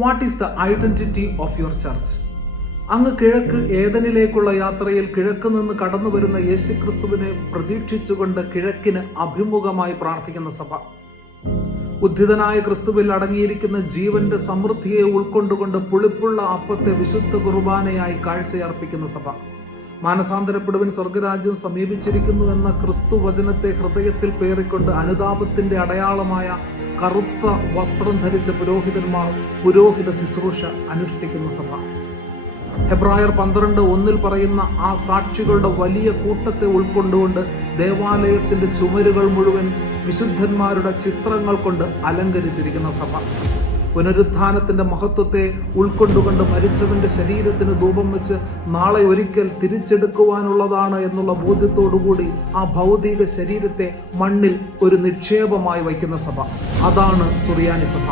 What is the identity of your church? അങ്ങ് കിഴക്ക് ഏദനിലേക്കുള്ള യാത്രയിൽ കിഴക്ക് നിന്ന് കടന്നു വരുന്ന യേശുക്രിസ്തുവിനെ പ്രതീക്ഷിച്ചുകൊണ്ട് കിഴക്കിന് അഭിമുഖമായി പ്രാർത്ഥിക്കുന്ന സഭ. ഉദ്ധിതനായ ക്രിസ്തുവിൽ അടങ്ങിയിരിക്കുന്ന ജീവന്റെ സമൃദ്ധിയെ ഉൾക്കൊണ്ടുകൊണ്ട് പുളിപ്പുള്ള അപ്പത്തെ വിശുദ്ധ കുർബാനയായി കാഴ്ചയർപ്പിക്കുന്ന സഭ. മാനസാന്തരപ്പെടുവിൻ, സ്വർഗരാജ്യം സമീപിച്ചിരിക്കുന്നു എന്ന ക്രിസ്തു വചനത്തെ ഹൃദയത്തിൽ പേറിക്കൊണ്ട് അനുതാപത്തിന്റെ അടയാളമായ കറുത്ത വസ്ത്രം ധരിച്ച പുരോഹിതന്മാർ പുരോഹിത ശുശ്രൂഷ അനുഷ്ഠിക്കുന്ന സഭ. ഹെബ്രായർ 12:1 പറയുന്ന ആ സാക്ഷികളുടെ വലിയ കൂട്ടത്തെ ഉൾക്കൊണ്ടുകൊണ്ട് ദേവാലയത്തിന്റെ ചുമരുകൾ മുഴുവൻ വിശുദ്ധന്മാരുടെ ചിത്രങ്ങൾ കൊണ്ട് അലങ്കരിച്ചിരിക്കുന്ന സഭ. പുനരുത്ഥാനത്തിന്റെ മഹത്വത്തെ ഉൾക്കൊണ്ടുകൊണ്ട് മരിച്ചവന്റെ ശരീരത്തിന് ധൂപം വെച്ച് നാളെ ഒരിക്കൽ തിരിച്ചെടുക്കുവാനുള്ളതാണ് എന്നുള്ള ബോധ്യത്തോടുകൂടി ആ ഭൗതിക ശരീരത്തെ മണ്ണിൽ ഒരു നിക്ഷേപമായി വയ്ക്കുന്ന സഭ. അതാണ് സുറിയാനി സഭ.